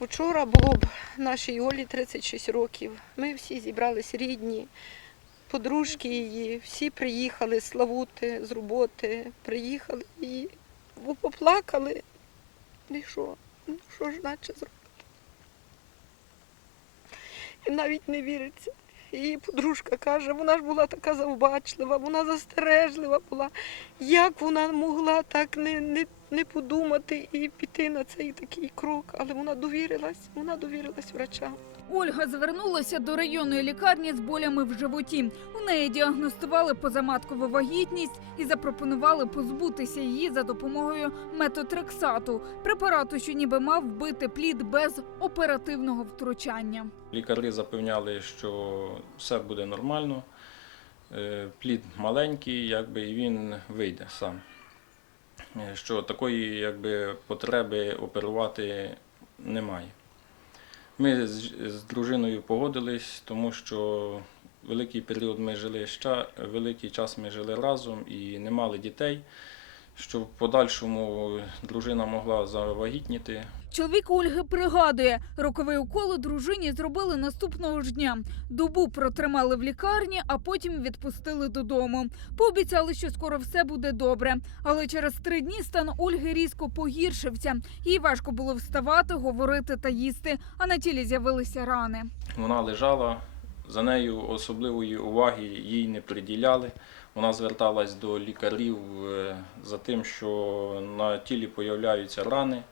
Вчора було б нашій Олі 36 років. Ми всі зібрались рідні, подружки її, всі приїхали з Славути, з роботи, приїхали і поплакали. І що? Ну що ж наче зробити? І навіть не віриться. Її подружка каже, вона ж була така завбачлива, вона застережлива була. Як вона могла так не, не, не подумати і піти на цей такий крок? Але вона довірилась, вона довірилась врачам. Ольга звернулася до районної лікарні з болями в животі. У неї діагностували позаматкову вагітність і запропонували позбутися її за допомогою метотрексату, препарату, що ніби мав вбити плід без оперативного втручання. Лікарі запевняли, що все буде нормально, е, плід маленький, якби, і він вийде сам. Е, Що такої якби, потреби оперувати немає. Ми з, з дружиною погодились, тому що великий період ми жили ще, великий час ми жили разом і не мали дітей. Щоб в подальшому дружина могла завагітніти, Чоловік Ольги пригадує, роковий укол дружині зробили наступного ж дня. Добу протримали в лікарні, а потім відпустили додому. Пообіцяли, що скоро все буде добре. Але через три дні стан Ольги різко погіршився. Їй важко було вставати, говорити та їсти. А на тілі з'явилися рани. Вона лежала, за нею особливої уваги їй не приділяли. Вона зверталась до лікарів е, за тим, що на тілі появляються рани,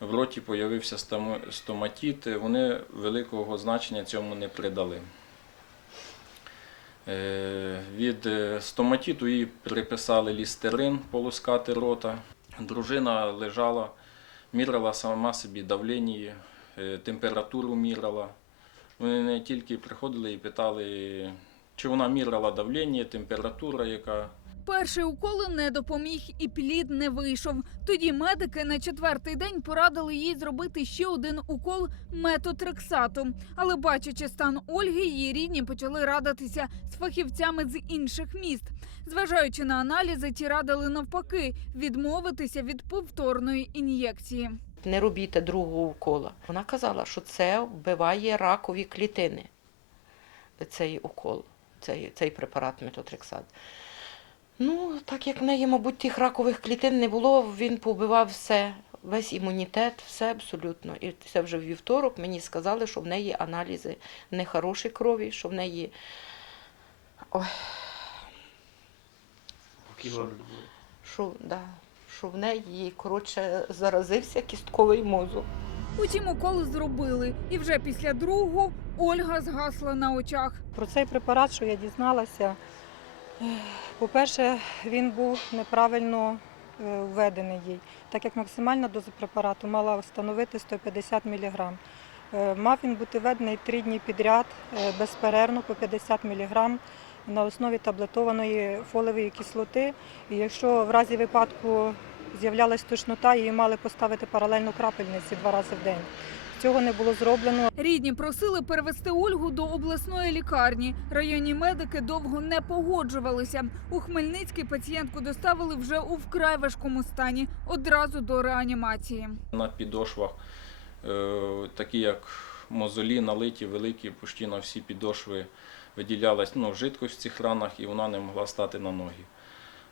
в роті появився стоматіт. Вони великого значення цьому не придали. Е, Від е, стоматіту їй приписали лістерин полоскати рота. Дружина лежала, мірила сама собі давлення, е, температуру мірила. Вони не тільки приходили і питали, чи вона мірила давлення, температура яка. Перший укол не допоміг і плід не вийшов. Тоді медики на четвертий день порадили їй зробити ще один укол метотрексату. Але бачачи стан Ольги, її рідні почали радитися з фахівцями з інших міст. Зважаючи на аналізи, ті радили навпаки відмовитися від повторної ін'єкції. Не робіть другого укола. Вона казала, що це вбиває ракові клітини. Цей укол, цей, цей препарат метотрексат. Ну, так як в неї, мабуть, тих ракових клітин не було, він повбивав все, весь імунітет, все абсолютно. І це вже в вівторок мені сказали, що в неї аналізи нехороші крові, що в неї. Ой, що, да, що в неї, коротше, заразився кістковий мозок. Утім, укол зробили, і вже після другого Ольга згасла на очах. Про цей препарат, що я дізналася, по-перше, він був неправильно е, введений їй, так як максимальна доза препарату мала становити 150 мг. Мав він бути введений три дні підряд е, безперервно по 50 мг на основі таблетованої фолевої кислоти. І якщо в разі випадку з'являлась тошнота, її мали поставити паралельно крапельниці два рази в день. Цього не було зроблено. Рідні просили перевести Ольгу до обласної лікарні. Районні медики довго не погоджувалися. У Хмельницький пацієнтку доставили вже у вкрай важкому стані, одразу до реанімації. На підошвах, е, такі як мозолі, налиті, великі, почти на всі підошви виділялась ну, жидкость в цих ранах, і вона не могла стати на ноги.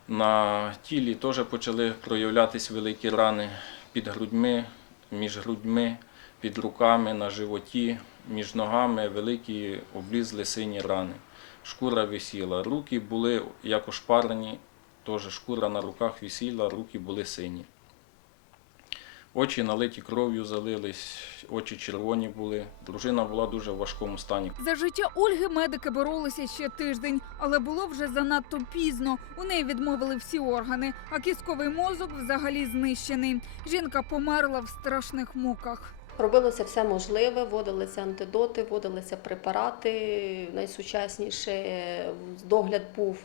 На тілі теж почали проявлятися великі рани під грудьми, між грудьми, під руками, на животі, між ногами великі облізли сині рани. Шкура висіла. Руки були як ошпарені, теж шкура на руках висіла, руки були сині. Очі налиті кров'ю залились, очі червоні були. Дружина була дуже в важкому стані. За життя Ольги медики боролися ще тиждень, але було вже занадто пізно. У неї відмовили всі органи, а кістковий мозок взагалі знищений. Жінка померла в страшних муках. Робилося все можливе, вводилися антидоти, вводилися препарати. Найсучасніше е, догляд був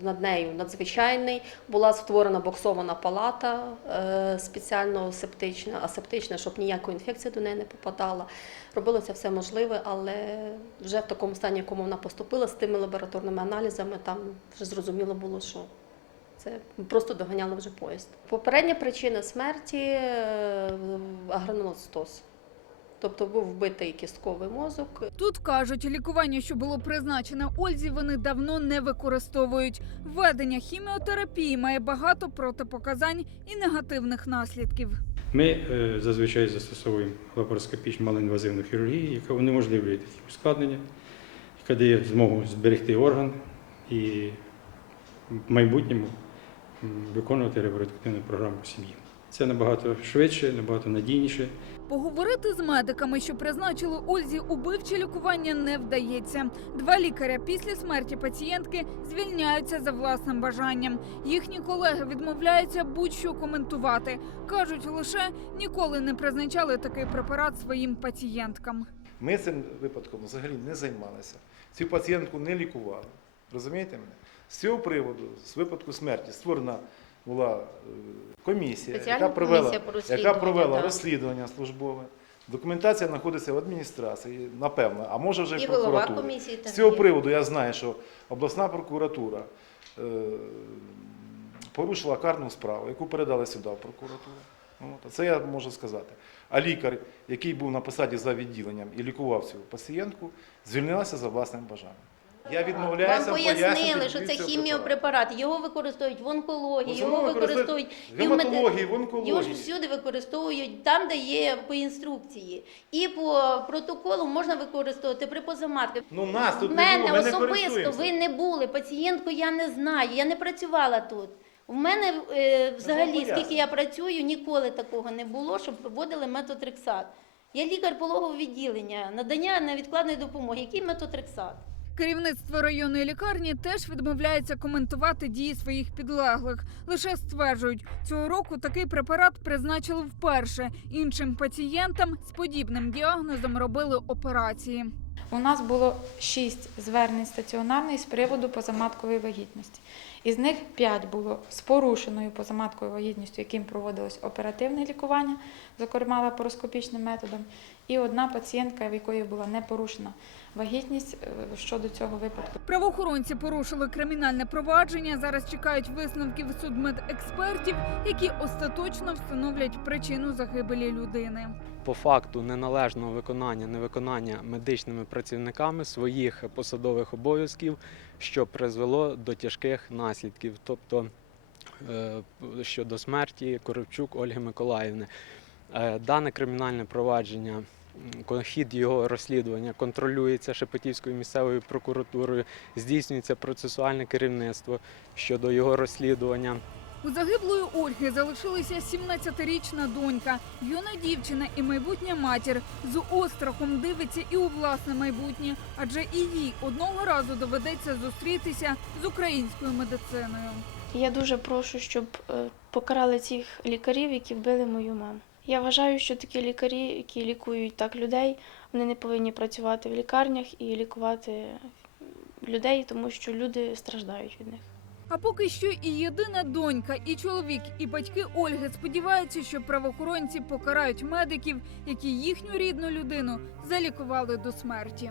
над нею надзвичайний. Була створена боксована палата е, спеціально септична, асептична, щоб ніякої інфекції до неї не попадала. Робилося все можливе, але вже в такому стані, якому вона поступила з тими лабораторними аналізами, там вже зрозуміло було, що це просто доганяли вже поїзд. Попередня причина смерті е, агранулостоз. тобто був вбитий кістковий мозок. Тут кажуть, лікування, що було призначене Ользі, вони давно не використовують. Введення хіміотерапії має багато протипоказань і негативних наслідків. Ми е, зазвичай застосовуємо лапароскопічну малоінвазивну хірургію, яка унеможливлює такі ускладнення, яка дає змогу зберегти орган і в майбутньому виконувати репродуктивну програму сім'ї. Це набагато швидше, набагато надійніше. Поговорити з медиками, що призначили Ользі убивче лікування, не вдається. Два лікаря після смерті пацієнтки звільняються за власним бажанням. Їхні колеги відмовляються будь-що коментувати. кажуть, лише ніколи не призначали такий препарат своїм пацієнткам. Ми цим випадком взагалі не займалися. Цю пацієнтку не лікували. Розумієте мене? З цього приводу, з випадку смерті, створена була е, комісія, яка провела, комісія яка провела розслідування службове. Документація знаходиться в адміністрації, напевно, а може вже І там З цього приводу я знаю, що обласна прокуратура е, порушила карну справу, яку передали сюди в прокуратуру. От, це я можу сказати. А лікар, який був на посаді за відділенням і лікував цю пацієнтку, звільнилася за власним бажанням. Я Вам відмовляюся пояснили, що це цього хіміопрепарат. Його використовують в онкології, його основному використовують В і в гематології, в Його ж онкології. всюди використовують там, де є по інструкції. І по протоколу можна використовувати при позаматки. Ну нас тут В не мене було, ми не особисто користуємося. ви не були. Пацієнтку я не знаю. Я не працювала тут. В мене е, взагалі, поясню. скільки я працюю, ніколи такого не було, щоб проводили метотрексат. Я лікар пологового відділення, надання невідкладної допомоги. Який метотрексат? Керівництво районної лікарні теж відмовляється коментувати дії своїх підлеглих. Лише стверджують, цього року такий препарат призначили вперше. Іншим пацієнтам з подібним діагнозом робили операції. У нас було шість звернень стаціонарних з приводу позаматкової вагітності. Із них п'ять було з порушеною позаматковою вагітністю, яким проводилось оперативне лікування, зокрема лапароскопічним методом, і одна пацієнтка, в якої була не порушена вагітність е, щодо цього випадку. Правоохоронці порушили кримінальне провадження. Зараз чекають висновків судмедекспертів, які остаточно встановлять причину загибелі людини. по факту неналежного виконання невиконання медичними працівниками своїх посадових обов'язків, що призвело до тяжких наслідків, тобто е, щодо смерті Коровчук Ольги Миколаївни. Е, Дане кримінальне провадження. Хід його розслідування контролюється Шепетівською місцевою прокуратурою, здійснюється процесуальне керівництво щодо його розслідування. У загиблої Ольги залишилася 17-річна донька, юна дівчина і майбутня матір. З острахом дивиться і у власне майбутнє, адже і їй одного разу доведеться зустрітися з українською медициною. Я дуже прошу, щоб е, покарали цих лікарів, які вбили мою маму. Я вважаю, що такі лікарі, які лікують так людей, вони не повинні працювати в лікарнях і лікувати людей, тому що люди страждають від них. А поки що і єдина донька, і чоловік, і батьки Ольги сподіваються, що правоохоронці покарають медиків, які їхню рідну людину залікували до смерті.